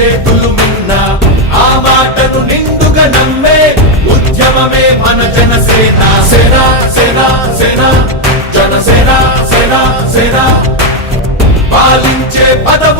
చేతులు మిన్న ఆ మాటను నిండుగా నమ్మే ఉద్యమమే మన జనసేన. సేన సేన సేన జనసేన సేన సేన. పాలించే పదవు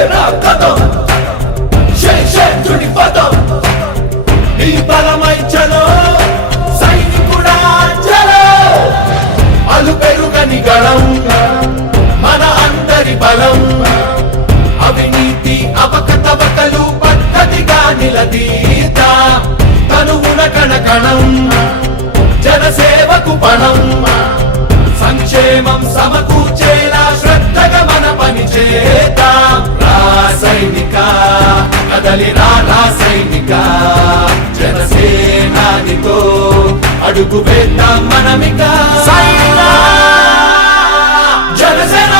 చెక్కువేరా కథం శేషేంద్రుడి పదం. నీ బలమై చలో సైనికుడా చలో. అలు పెరుగని గళం మన అందరి బలం. అవినీతి అవకతవకలు పద్ధతిగా నిలదీత. తనువున కణకణం జనసేవకు పణం. సంక్షేమం సమకూ సైనిక జనసేనానితో అడుగు పెద్ద మనమిక. సైనిక! జనసేన